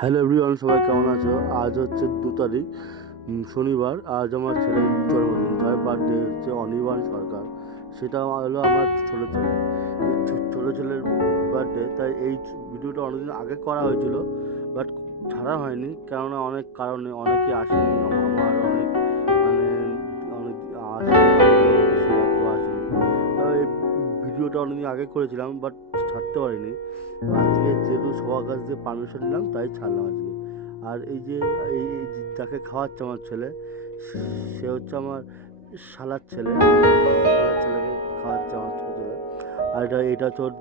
Hello everyone, সবাই কেমন আছো? আজ হচ্ছে 2 তারিখ, শনিবার। আজ আমার ছেলের জন্মদিন, তার বার্থডে হচ্ছে অনির্বাণ সরকার। সেটা হলো আমার ছোটো ছেলে, ছোটো ছেলের বার্থডে। তাই এই ভিডিওটা অনেকদিন আগে করা হয়েছিল, বাট ছাড়া হয়নি, কেননা অনেক কারণে অনেকে আসেনি। আমার অনেক মানে অনেক আসেনি, বেশিরভাগ কেউ আসেনি। এই ভিডিওটা অনেকদিন আগে করেছিলাম, বাট ছাড়তে পারিনি। আজকে যেহেতু সবার কাছ থেকে পারমিশন নিলাম, তাই ছাড়লাম আজকে। আর এই যে যাকে খাওয়াচ্ছে আমার ছেলে, সে হচ্ছে আমার শালার ছেলে। শালার ছেলেকে খাওয়াচ্ছে আমার ছোটো ছেলে। আর এটা হচ্ছে ওর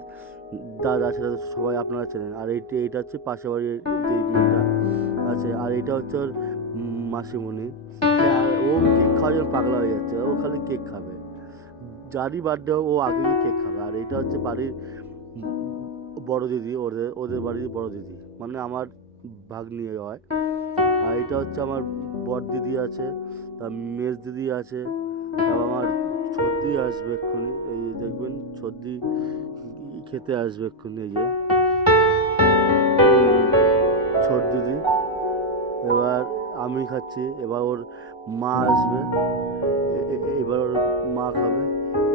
দাদা, সেটা তো সবাই আপনারা চেনেন। আর এইটা হচ্ছে পাশে বাড়ির যে মেয়েটা আছে। আর এটা হচ্ছে ওর মাসিমণি। আর ও কেক খাওয়ার জন্য পাগলা হয়ে যাচ্ছে, ও খালি কেক খাবে। যারই বার্থডে ও আগে কেক খাবে। আর এটা হচ্ছে বাড়ির বড় দিদি, ওদের ওদের বাড়ির বড় দিদি, মানে আমার ভাগ্নি হয়। আর এটা হচ্ছে আমার বড় দিদি আছে, তার মেজ দিদি আছে, তারপর আমার সর্দি আসবে এক্ষুনি। এই যে দেখবেন সর্দি খেতে আসবে এক্ষুনি। এই যে ছোট দিদি। এবার আমি খাচ্ছি, এবার ওর মা আসবে, এবার ওর মা খাবে।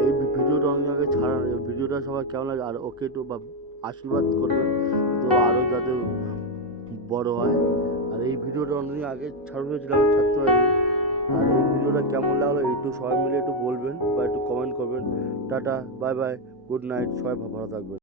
এই ভিডিওটা অনেক আগে ছাড়া, ভিডিওটা সবাই কেমন লাগে, আর ওকে একটু আশীর্বাদ করবেন তো আরও যাতে বড় হয়। আর এই ভিডিওটা অনেকদিন আগে ছাড় হয়েছিলাম, ছাড়তে হয়নি। আর এই ভিডিওটা কেমন লাগলো একটু সবাই মিলে একটু বলবেন বা একটু কমেন্ট করবেন। Tata, bye bye, good night, সবাই ভালো থাকবেন।